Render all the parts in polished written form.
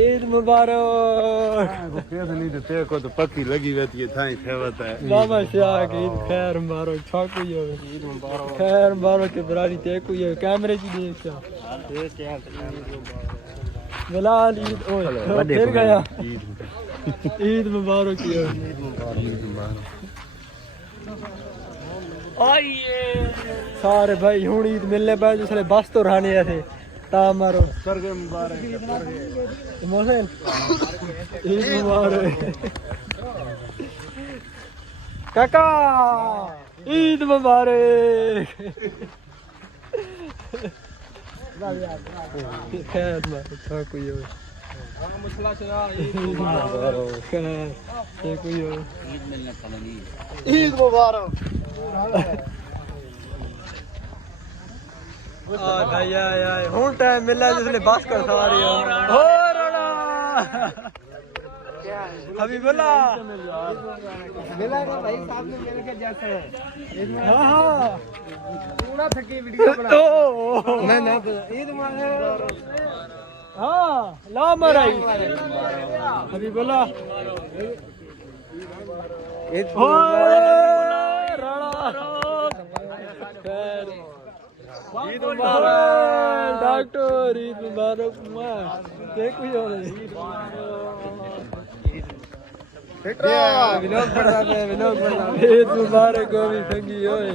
ईद मुबारक। नहीं तो तेरे को तो पक्की लगी रहती है था ही ठहरता है। बाबा शाह की ईद खैर मुबारक। छाकू ये ईद मुबारक खैर मुबारक के बरारी ते को ये कैमरे की देख क्या बिलाल ईद ओए फिर गया ईद मुबारक ये ईद मुबारक आइए सारे भाई हुन ईद मिलने पे दूसरे बस तो रहने थे ता मारो सरगे मुबारक मोहसिन ईद मुबारक काका ईद मुबारक खैर था कोई हो मसला चला ईद मुबारक खैर कोई हो ईद मिलने पड़ेगी ईद मुबारक भाई आए हूं टाइम मिला जिसने बस कर सारी हो रड़ा हबीबुल्ला मिला ना भाई साहब ने मेरे के जैसे हां पूरा थकी वीडियो बना मैं ना ईद मुबारक हां ला मराई हबीबुल्ला ईद मुबारक ईद मुबारक डॉक्टर ईद मुबारक देखो विनोद पढ़ा ईद मुबारक गोभी संगी ओए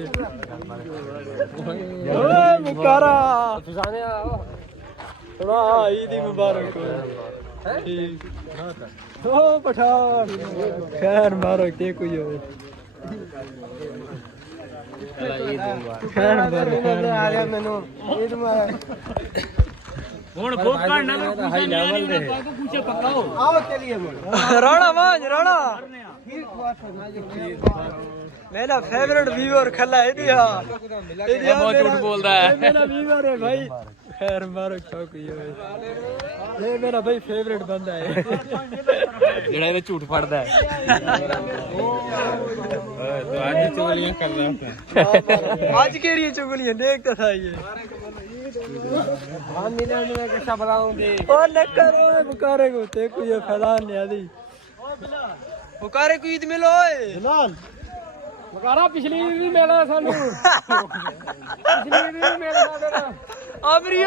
मुकारा थोड़ा ईद मुबारक ठीक ओ पठान खैर मुबारक देखो ओए खैर मुबारक आ गया मैनू ईद मुबारक ਹੁਣ ਬਹੁਤ ਕਾਢਣਾ ਮੈਂ ਹਾਈ ਲੈਵਲ ਦੇ पूछे पकाओ आओ चलिए राणा वाज राणा मेरा फेवरेट व्यूअर खला है दिया बहुत झूठ बोल रहा है मेरा व्यूअर है भाई खैर मुबारक चौक ये मेरा भाई फेवरेट बंदा है जेड़ा ये झूठ पड़दा है तो आज चुगलियां कर रहा है आज केड़ी चुगलियां देखता था ये हम मिलन में कैसा बताऊं दे ओ न करो बुकारे को ते कोई फैलान नहीं आदी बुकारे को ईद मिलो ओए बिलाल बुकारा पिछली भी मेला सानू पिछली भी मेला साडा अमरी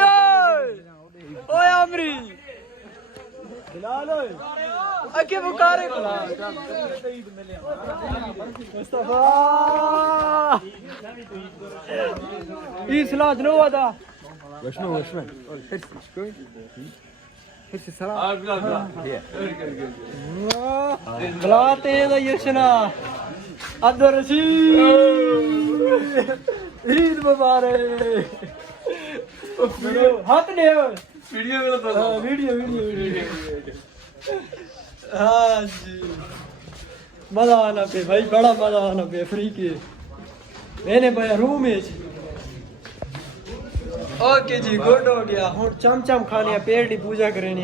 ओए अमरी बिलाल ओए अके बुकारे को मुस्तफा ई सलाह नो वादा वैष्णो फिर से सलाम बुलाते हैं यशना अब्दुल रशीद ईद मुबारक हाथ ने वीडियो हाँ जी मजा आना पे भाई बड़ा मजा आना पे फ्री के मैंने भाई रूम में ओके जी गुड हो गया हूँ चम चम खाने पेट की पूजा करनी